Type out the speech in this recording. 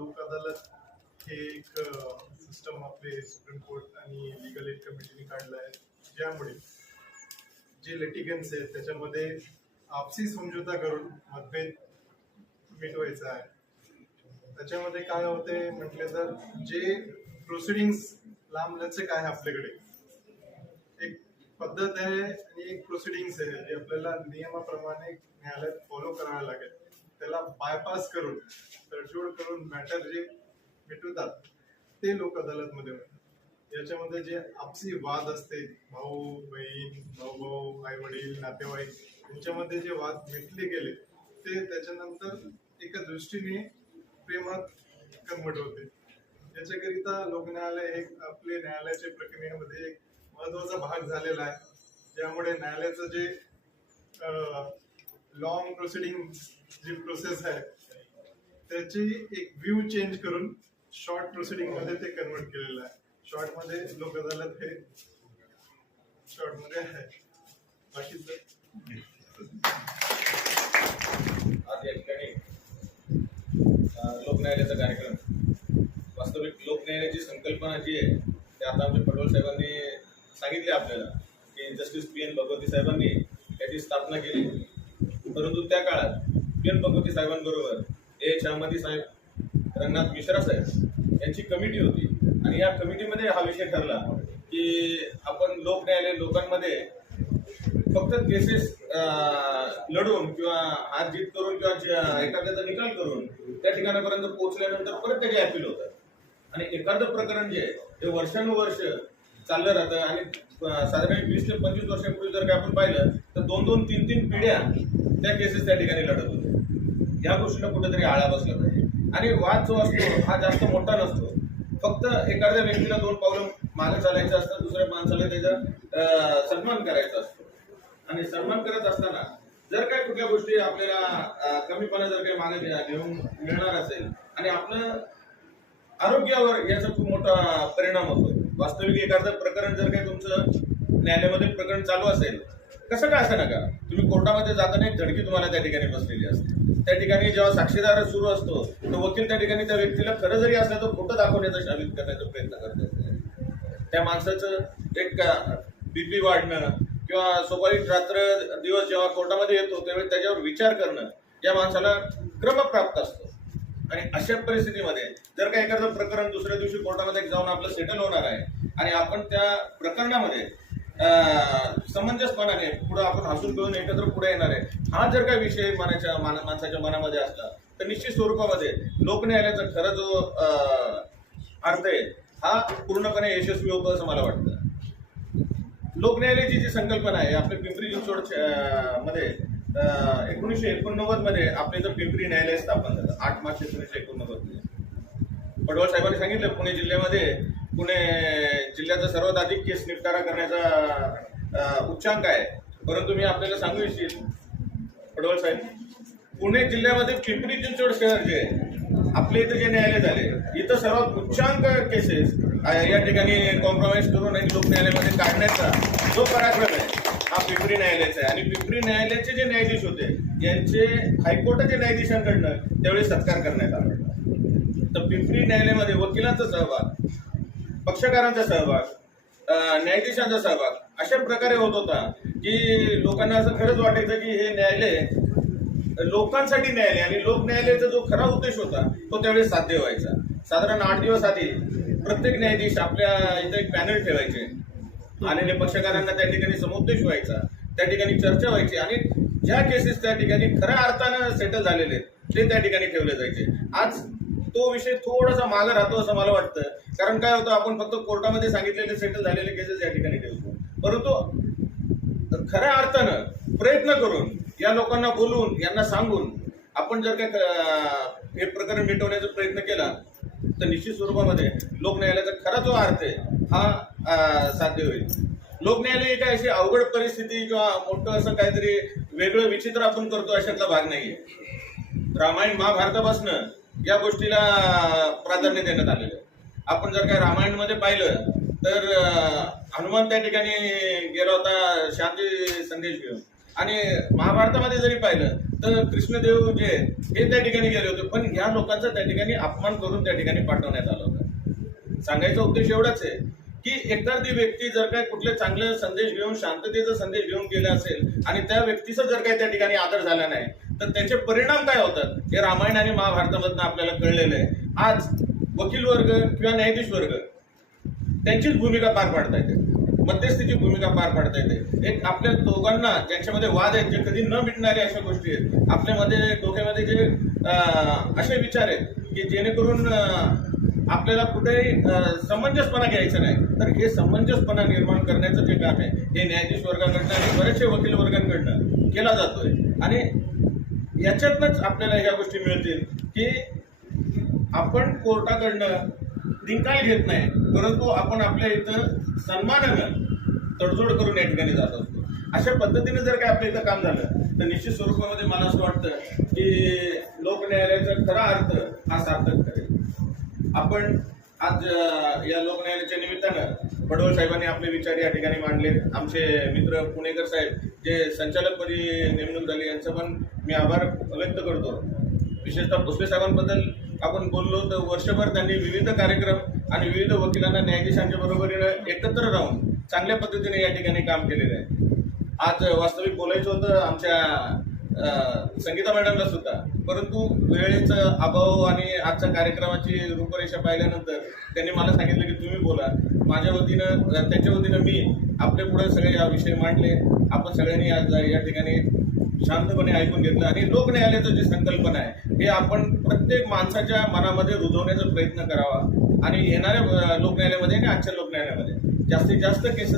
लोक अदालत हे एक सिस्टम आपले सुप्रीम कोर्ट आणि लिगल एड कमिटीने काढलं आहे. ज्यामुळे जे लिटिगन्स आहेत त्याच्यामध्ये आपसी समझोता करून मतभेद मिटवायचा आहे. त्याच्यामध्ये काय होते म्हटले तर जे प्रोसिडिंग्स लांब लचक आहे आपल्याकडे? एक पद्धत आहे आणि एक प्रोसिडिंग्स आहे. जे आपल्याला नियमाप्रमाणे न्यायालयात फॉलो करावे लागेल. त्याला बायपास करून तडजोड करून मॅटर जे मिटवतात ते लोक अदालतमध्ये होतात. याच्यामध्ये जे आपसी वाद असते भाऊ बहीण भाऊ भाऊ आई वडील नातेवाईक यांच्यामध्ये जे वाद मिटले गेले ते त्याच्यानंतर एका दृष्टीने प्रेमात कन्वर्ट होते. याच्याकरिता लोक न्यायालय हे आपले न्यायालयाच्या प्रक्रियेमध्ये एक महत्त्वाचा भाग झालेला आहे. ज्यामुळे न्यायालयाचं जे लॉंग प्रोसिडिंग जी प्रोसेस आहे त्याची एक व्ह्यू चेंज करून शॉर्ट प्रोसिडिंगमध्ये ते कन्वर्ट केलेलं आहे. शॉर्टमध्ये लोक अदालत हे शॉर्टमध्ये आहे. बाकीचं आज या ठिकाणी लोकन्यायालयाचा कार्यक्रम. वास्तविक लोकन्यायालयाची संकल्पना जी आहे ते आता आमच्या पटोल साहेबांनी सांगितले आपल्याला की जस्टिस पी एन भगवती साहेबांनी त्याची स्थापना केली. परंतु त्या काळात पी भगवती साहेबांबरोबर ए शहामती साहेब रंगनाथ मिश्रा साहेब यांची कमिटी होती. आणि या कमिटीमध्ये हा विषय ठरला की आपण लोक न्यायालय लोकांमध्ये फक्त केसेस लढून किंवा हात जीत करून किंवा एखाद्याचा निकाल करून त्या ठिकाणापर्यंत पोहोचल्यानंतर परत त्याचे अपील होतात. आणि एखादं प्रकरण जे आहे ते वर्षानुवर्ष चाललं राहतं. आणि साधारण वीस ते पंचवीस वर्षापूर्वी जर का आपण पाहिलं तर दोन दोन तीन तीन पिढ्या त्या केसेस त्या ठिकाणी लढत होते. या गोष्टीला कुठेतरी आळा बसला पाहिजे. आणि वाद जो असतो हा जास्त मोठा नसतो. फक्त एखाद्या व्यक्तीला दोन पावलं मागे चालायचं असतं दुसऱ्या माणसाला त्याचा सन्मान करायचा असतो. आणि सन्मान करत असताना जर काय कुठल्या गोष्टी आपल्याला कमीपणा जर काही मागे घेऊन मिळणार असेल आणि आपलं आरोग्यावर याचा खूप मोठा परिणाम होतो वास्तविक एखादं प्रकरण जर काही तुमचं न्यायालयामध्ये प्रकरण चालू असेल कसं काय असं नका? तुम्ही कोर्टामध्ये जाताना एक धडकी तुम्हाला त्या ठिकाणी बसलेली असते. त्या ठिकाणी जेव्हा साक्षीदार सुरू असतो तो वकील त्या ठिकाणी त्या व्यक्तीला खरं जरी असलं तर खोटं दाखवण्याचा शाबित करण्याचा प्रयत्न करत असतो. त्या माणसाचं एक बीपी वाढणं किंवा सोपारी रात्र दिवस जेव्हा कोर्टामध्ये येतो त्यावेळी त्याच्यावर विचार करणं या माणसाला क्रमप्राप्त असतो. आणि अशा परिस्थितीमध्ये जर का एखादं प्रकरण दुसऱ्या दिवशी कोर्टामध्ये जाऊन आपलं सेटल होणार आहे आणि आपण त्या प्रकरणामध्ये समंजसपणाने पुढे आपण हसून मिळून एकत्र पुढे येणार आहे. हा जर काही विषय मनाच्या माणसाच्या मनामध्ये असला तर निश्चित स्वरूपामध्ये लोकन्यायालयाचा खरा जो अर्थ आहे हा पूर्णपणे यशस्वी होतो असं मला वाटतं. लोकन्यायालयाची जी संकल्पना आहे आपल्या पिंपरी चिंचवडमध्ये एकोणीसशे एकोणनव्वदमध्ये आपले जर पिंपरी न्यायालय स्थापन झालं आठ मार्च एकोणीसशे एकोणनव्वदमध्ये. पडवळ साहेबांनी सांगितलं पुणे जिल्ह्यामध्ये पुणे जिल्ह्याचा सर्वात अधिक केस निपटारा करण्याचा उच्चांक आहे. परंतु मी आपल्याला सांगू इच्छित पडवळ साहेब पुणे जिल्ह्यामध्ये पिंपरी चिंचवड शहर जे आहे आपले इथं जे न्यायालय झाले इथं सर्वात उच्चांक केसेस या ठिकाणी कॉम्प्रोमाइज करून आणि लोक न्यायालयामध्ये काढण्याचा जो पराक्रम आहे हा पिंपरी न्यायालयाचा आहे. आणि पिंपरी न्यायालयाचे जे न्यायाधीश होते यांचे हायकोर्टाच्या न्यायाधीशांकडनं त्यावेळी सत्कार करण्यात आला. तर पिंपरी न्यायालयामध्ये वकिलांचा सहभाग पक्षकारांचा सहभाग न्यायाधीशांचा सहभाग अशा प्रकारे होत होता की लोकांना असं खरंच वाटायचं की हे न्यायालय लोकांसाठी न्यायालय आणि लोक न्यायालयाचा जो खरा उद्देश होता तो त्यावेळेस साध्य व्हायचा. साधारण आठ दिवस आधी प्रत्येक न्यायाधीश आपल्या इथं एक पॅनल ठेवायचे आलेल्या पक्षकारांना त्या ठिकाणी समुद्देश व्हायचा त्या ठिकाणी चर्चा व्हायची आणि ज्या केसेस त्या ठिकाणी खऱ्या अर्थानं सेटल झालेले आहेत, ते त्या ठिकाणी ठेवले जायचे. आज तो विषय थोडासा मागे राहतो असं मला वाटतं. कारण काय होतं आपण फक्त कोर्टामध्ये सांगितलेले सेटल झालेले केसेस या ठिकाणी ठेवतो. परंतु खऱ्या अर्थानं प्रयत्न करून या लोकांना बोलून यांना सांगून आपण जर काय हे प्रकरण मिटवण्याचा प्रयत्न केला तर निश्चित स्वरूपामध्ये लोकन्यायालयाचा खरा जो अर्थ आहे हा साध्य होईल. लोकन्यायालय काय अशी अवघड परिस्थिती किंवा मोठं असं काहीतरी वेगळं विचित्र आपण करतो अशातला भाग नाहीये. रामायण महाभारतापासनं या गोष्टीला प्राधान्य देण्यात आलेलं आहे. आपण जर काय रामायणमध्ये पाहिलं तर हनुमान त्या ठिकाणी गेला होता शांती संदेश घेऊन. आणि महाभारतामध्ये जरी पाहिलं तर कृष्णदेव जे हे त्या ठिकाणी गेले होते. पण ह्या लोकांचा त्या ठिकाणी अपमान करून त्या ठिकाणी पाठवण्यात आला होता. सांगायचा उद्देश एवढाच आहे की एखादी व्यक्ती जर काय कुठले चांगले संदेश घेऊन शांततेचा संदेश घेऊन गेला असेल आणि त्या व्यक्तीचा जर काही त्या ठिकाणी आदर झाला नाही तर त्याचे परिणाम काय होतात? हे रामायण आणि महाभारतामधनं आपल्याला कळलेलं आहे. आज वकील वर्ग किंवा न्यायाधीश वर्ग त्यांचीच भूमिका पार पाडता येते. मध्यस्थीची भूमिका पार पाडता येते. एक आपल्या दोघांना ज्यांच्यामध्ये वाद आहेत जे कधी न मिटणारे अशा गोष्टी आहेत आपल्यामध्ये डोक्यामध्ये जे असे विचार आहेत की जेणेकरून आपल्याला कुठेही समंजसपणा घ्यायचा नाही. तर हे समंजसपणा निर्माण करण्याचं जे काम आहे हे न्यायाधीश वर्गाकडनं आणि बरेचसे वकील वर्गांकडनं केला जातोय. आणि याच्यातनंच आपल्याला ह्या गोष्टी मिळतील की आपण कोर्टाकडनं निकाल घेत नाही परंतु आपण आपल्या इथं सन्मानानं तडजोड करून या ठिकाणी जात असतो. अशा पद्धतीने जर काय आपल्या इथं काम झालं तर निश्चित स्वरूपामध्ये मला असं वाटतं की लोक न्यायालयाचा खरा अर्थ हा सार्थक करेल आपण आज या लोकन्यायालयाच्या निमित्तानं पडवळ साहेबांनी आपले विचार या ठिकाणी मांडले आमचे मित्र पुणेकर साहेब जे संचालकपदी नेमणूक झाली यांचा पण मी आभार व्यक्त करतो. विशेषतः भोसले साहेबांबद्दल आपण बोललो तर वर्षभर त्यांनी विविध कार्यक्रम आणि विविध वकिलांना न्यायाधीशांच्या बरोबरीनं एकत्र राहून चांगल्या पद्धतीने या ठिकाणी काम केलेलं आहे. आज वास्तविक बोलायचं होतं आमच्या संगीता मॅडमला सुद्धा. परंतु वेळेचा अभाव आणि आजच्या कार्यक्रमाची रूपरेषा पाहिल्यानंतर त्यांनी मला सांगितलं की तुम्ही बोला. माझ्या वतीनं त्यांच्या वतीनं मी आपल्या पुढे सगळे या विषय मांडले. आपण सगळ्यांनी आज या ठिकाणी शांतपणे ऐकून घेतलं. आणि लोकन्यायालयाचं जी संकल्पना आहे हे आपण प्रत्येक माणसाच्या मनामध्ये रुजवण्याचा प्रयत्न करावा. आणि येणाऱ्या लोकन्यायालयामध्ये आणि आजच्या लोकन्यायालयामध्ये. जास्तीत जास्त केसेस